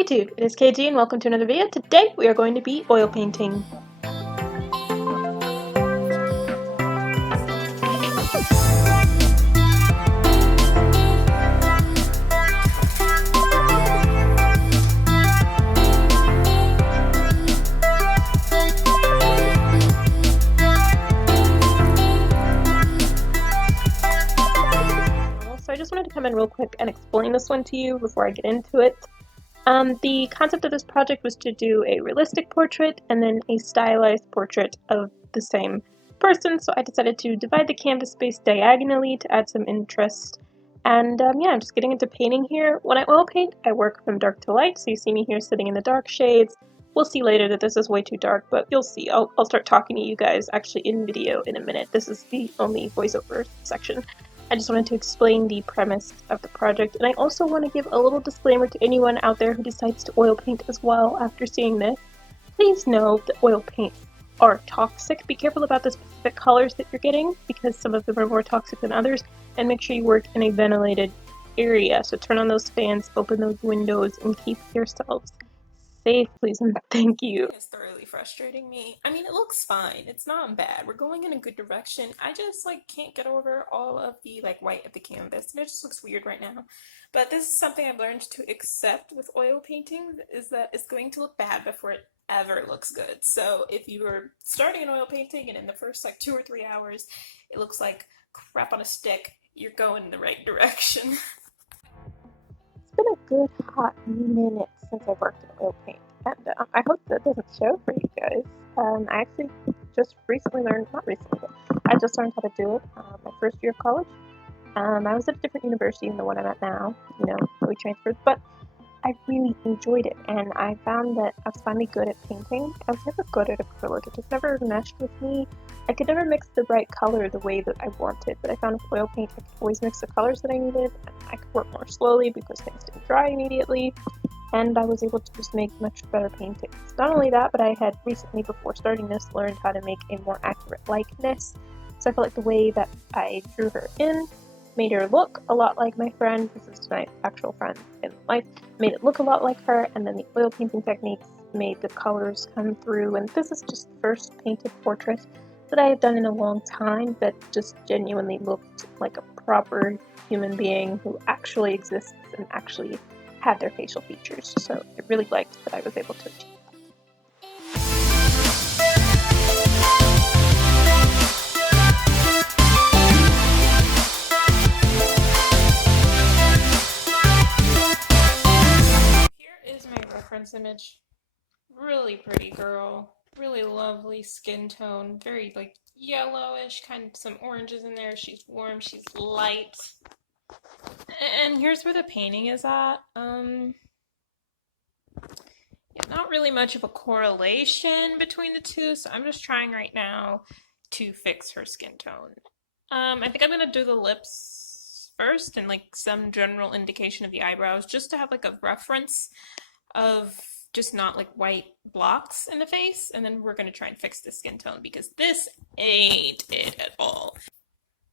Hi YouTube, it is KG and welcome to another video. Today we are going to be oil painting. So I just wanted to come in real quick and explain this one to you before I get into it. The concept of this project was to do a realistic portrait and then a stylized portrait of the same person, so I decided to divide the canvas space diagonally to add some interest. And yeah, I'm just getting into painting here. When I oil paint, I work from dark to light, so you see me here sitting in the dark shades. We'll see later that this is way too dark, but you'll see. I'll start talking to you guys actually in video in a minute. This is the only voiceover section. I just wanted to explain the premise of the project, and I also want to give a little disclaimer to anyone out there who decides to oil paint as well after seeing this. Please know that oil paints are toxic. Be careful about the specific colors that you're getting, because some of them are more toxic than others, and make sure you work in a ventilated area. So turn on those fans, open those windows, and keep yourselves safe, please, and thank you. It's thoroughly frustrating me. I mean, it looks fine. It's not bad. We're going in a good direction. I just can't get over all of the white of the canvas, and it just looks weird right now. But this is something I've learned to accept with oil painting, is that it's going to look bad before it ever looks good. So if you are starting an oil painting and in the first 2 or 3 hours it looks like crap on a stick, you're going in the right direction. It's been a good hot minute since I worked in oil paint, and I hope that doesn't show for you guys. I actually just recently learned, not recently, but I just learned how to do it my first year of college. I was at a different university than the one I'm at now, we transferred, but I really enjoyed it, and I found that I was finally good at painting. I was never good at acrylic, it just never meshed with me. I could never mix the right color the way that I wanted, but I found with oil paint I could always mix the colors that I needed, and I could work more slowly because things didn't dry immediately, and I was able to just make much better paintings. Not only that, but I had recently, before starting this, learned how to make a more accurate likeness, so I felt like the way that I drew her in made her look a lot like my friend. This is my actual friend in life. Made it look a lot like her, and then the oil painting techniques made the colors come through, and this is just the first painted portrait that I have done in a long time that just genuinely looked like a proper human being who actually exists and actually had their facial features. So I really liked that I was able to achieve that. Reference image. Really pretty girl. Really lovely skin tone. Very yellowish, kind of some oranges in there. She's warm, she's light. And here's where the painting is at. Yeah, not really much of a correlation between the two, so I'm just trying right now to fix her skin tone. I think I'm gonna do the lips first and some general indication of the eyebrows, just to have a reference of just not white blocks in the face, and then we're gonna try and fix the skin tone because this ain't it at all.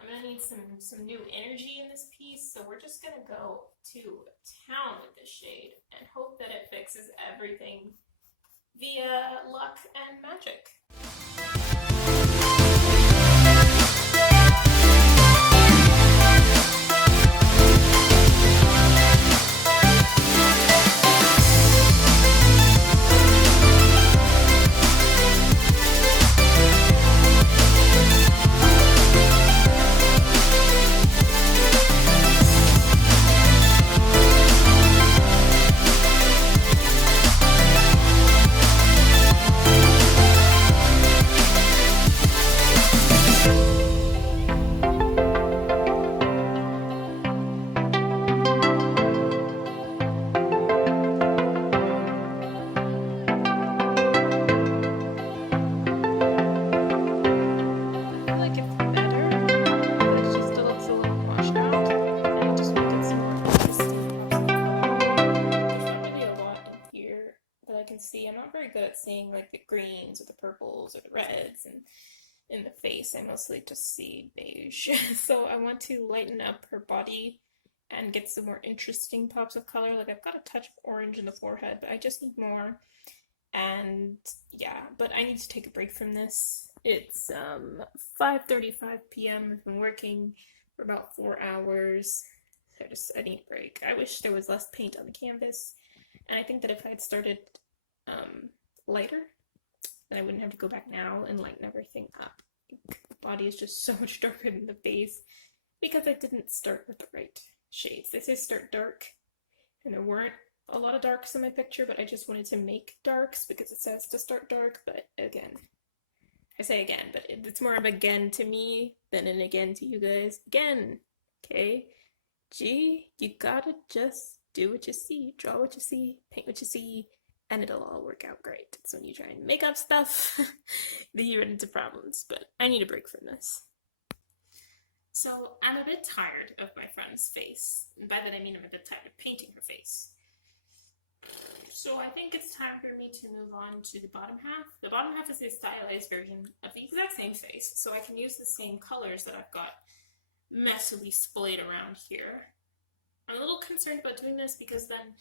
I'm gonna need some new energy in this piece, so we're just gonna go to town with this shade and hope that it fixes everything via luck and magic. See, I'm not very good at seeing the greens or the purples or the reds, and in the face I mostly just see beige. So I want to lighten up her body and get some more interesting pops of color. Like I've got a touch of orange in the forehead, but I just need more. And yeah, but I need to take a break from this. It's 5:35 p.m. I've been working for about 4 hours. I need a break. I wish there was less paint on the canvas. And I think that if I had started um, lighter, then I wouldn't have to go back now and lighten everything up. The body is just so much darker than the face because I didn't start with the right shades. They say start dark, and there weren't a lot of darks in my picture, but I just wanted to make darks because it says to start dark. But again, I say again, but it's more of again to me than an again to you guys. Again, okay? G, you gotta just do what you see, draw what you see, paint what you see, and it'll all work out great. So when you try and make up stuff, then you run into problems. But I need a break from this. So I'm a bit tired of my friend's face. And by that I mean I'm a bit tired of painting her face. So I think it's time for me to move on to the bottom half. The bottom half is a stylized version of the exact same face, so I can use the same colors that I've got messily splayed around here. I'm a little concerned about doing this because then,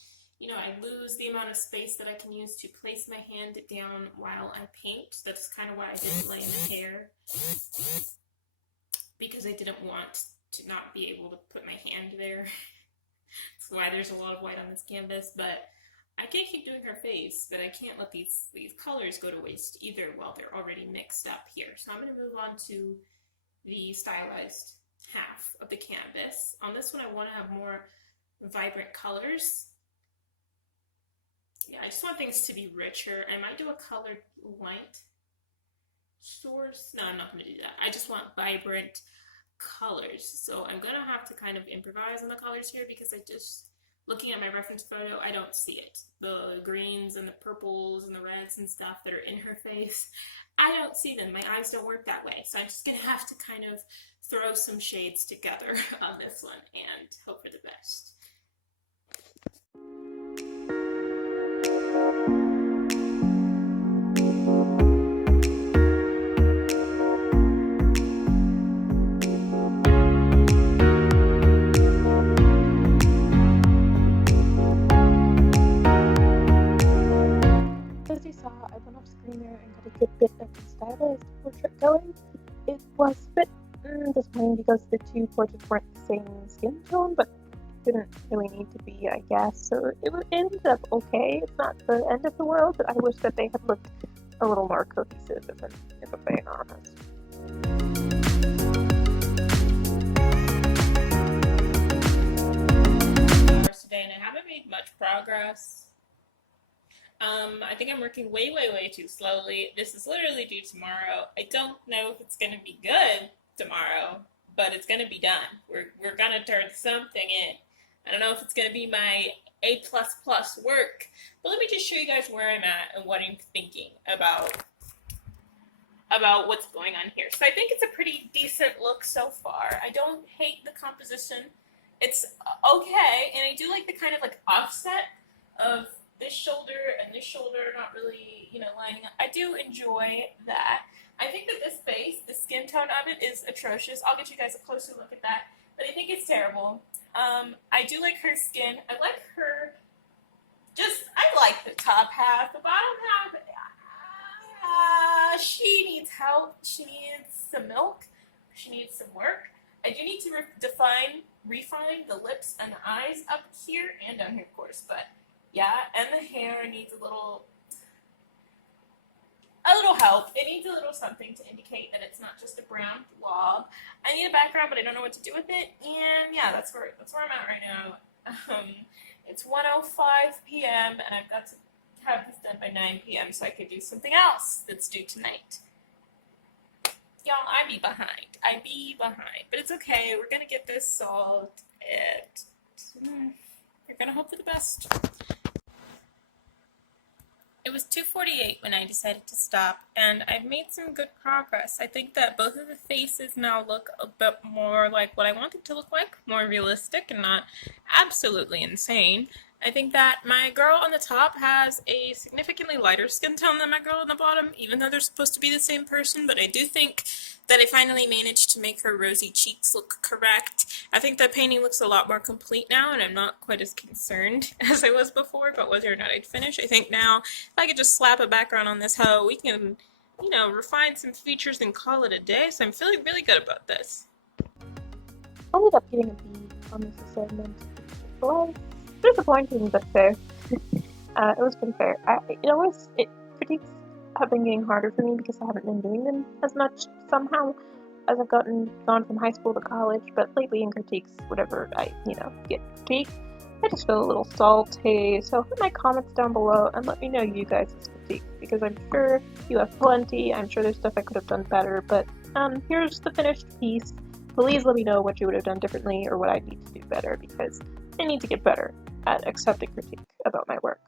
I lose the amount of space that I can use to place my hand down while I paint. That's kind of why I didn't lay in the hair, because I didn't want to not be able to put my hand there. That's why there's a lot of white on this canvas, but I can keep doing her face, but I can't let these colors go to waste either while they're already mixed up here. So I'm going to move on to the stylized half of the canvas. On this one, I want to have more vibrant colors. Yeah, I just want things to be richer. I might do a colored light source. No, I'm not going to do that. I just want vibrant colors. So I'm going to have to kind of improvise on the colors here because looking at my reference photo, I don't see it. The greens and the purples and the reds and stuff that are in her face, I don't see them. My eyes don't work that way. So I'm just going to have to kind of throw some shades together on this one and hope for the best. As you saw, I went off screen there and got a good bit of the stylized portrait going. It was a bit disappointing because the two portraits weren't the same skin tone, but didn't really need to be, I guess. So it ended up okay. It's not the end of the world, but I wish that they had looked a little more cohesive, if I'm being honest. Today, and I haven't made much progress. I think I'm working way, way, way too slowly. This is literally due tomorrow. I don't know if it's gonna be good tomorrow, but it's gonna be done. We're gonna turn something in. I don't know if it's gonna be my A++ work, but let me just show you guys where I'm at and what I'm thinking about what's going on here. So I think it's a pretty decent look so far. I don't hate the composition. It's okay, and I do like the kind of like offset of this shoulder and this shoulder not really, lining up. I do enjoy that. I think that this face, the skin tone of it is atrocious. I'll get you guys a closer look at that, but I think it's terrible. I do like her skin. I like I like the top half. The bottom half, she needs help. She needs some milk. She needs some work. I do need to refine the lips and the eyes up here and down here, of course, but yeah, and the hair needs a little help. It needs a little something to indicate that it's not just a brown blob. I need a background, but I don't know what to do with it. And yeah, that's where I'm at right now. It's 1:05 p.m. and I've got to have this done by 9 p.m. so I could do something else that's due tonight. Y'all, I be behind, but it's okay. We're gonna get this solved. We're gonna hope for the best. It was 2:48 when I decided to stop, and I've made some good progress. I think that both of the faces now look a bit more like what I wanted to look like, more realistic and not absolutely insane. I think that my girl on the top has a significantly lighter skin tone than my girl on the bottom, even though they're supposed to be the same person, but I do think that I finally managed to make her rosy cheeks look correct. I think the painting looks a lot more complete now, and I'm not quite as concerned as I was before about whether or not I'd finish. I think now, if I could just slap a background on this hoe, we can, refine some features and call it a day, so I'm feeling really good about this. I ended up getting a B on this assignment. It was disappointing, but fair. It was pretty fair. Critiques have been getting harder for me because I haven't been doing them as much somehow as I've gone from high school to college. But lately in critiques, whatever I get critiqued, I just feel a little salty. So put my comments down below and let me know you guys' critiques because I'm sure you have plenty. I'm sure there's stuff I could have done better, but here's the finished piece. Please let me know what you would have done differently or what I need to do better because I need to get better at accepting critique about my work.